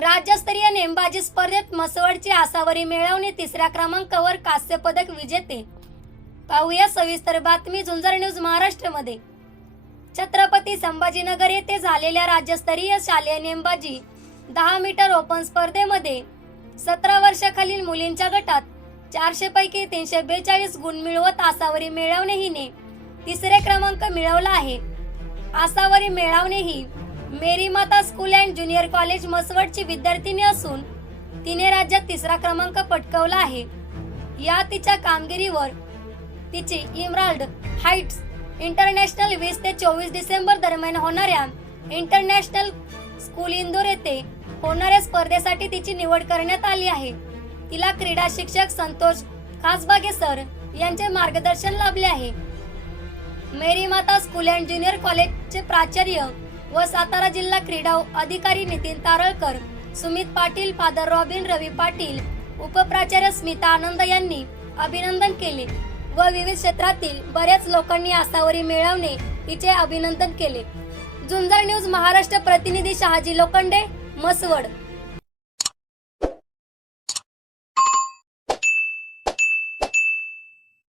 राज्यस्तरीय नेमबाजी स्पर्धेत मसवडची आसावरी मिळवणे तिसऱ्या क्रमांकावर कांस्य पदक विजेते. पाहूया सविस्तर बातमी झुंजर न्यूज महाराष्ट्रमध्ये. छत्रपती संभाजीनगर येथे झालेल्या राज्यस्तरीय शालेय नेमबाजी दहा मीटर ओपन स्पर्धेमध्ये सतरा वर्षाखालील मुलींच्या गटात चारशे पैकी तीनशे बेचाळीस गुण मिळवत आसावरी मिळवणे हिने तिसरे क्रमांक मिळवला आहे. आसावरी मिळवणे ही Mary Mata school and junior college मसवडची विद्यार्थिनी असून तिने राज्यात तिसरा क्रमांक पटकवला आहे. या तिच्या कामगिरीवर तिची इमराल्ड हाइट्स इंटरनॅशनल वीस ते चोवीस डिसेंबर दरम्यान होणाऱ्या इंटरनॅशनल स्कूल इंदोर येथे होणाऱ्या स्पर्धेसाठी तिची निवड करण्यात आली आहे. तिला क्रीडा शिक्षक संतोष खासबागे सर यांचे मार्गदर्शन लाभले आहे. मेरी माता स्कूल अँड ज्युनियर कॉलेजचे प्राचार्य व सातारा जिल्हा क्रीडा अधिकारी नितीन तारळकर सुमित पाटील फादर रॉबिन रवी पाटील उपप्राचार्य स्मिता आनंद यांनी अभिनंदन केले व विविध क्षेत्रातील बऱ्याच लोकांनी आसावरी मिळवणे तिचे अभिनंदन केले. झुंजर न्यूज महाराष्ट्र प्रतिनिधी शहाजी लोखंडे मसवड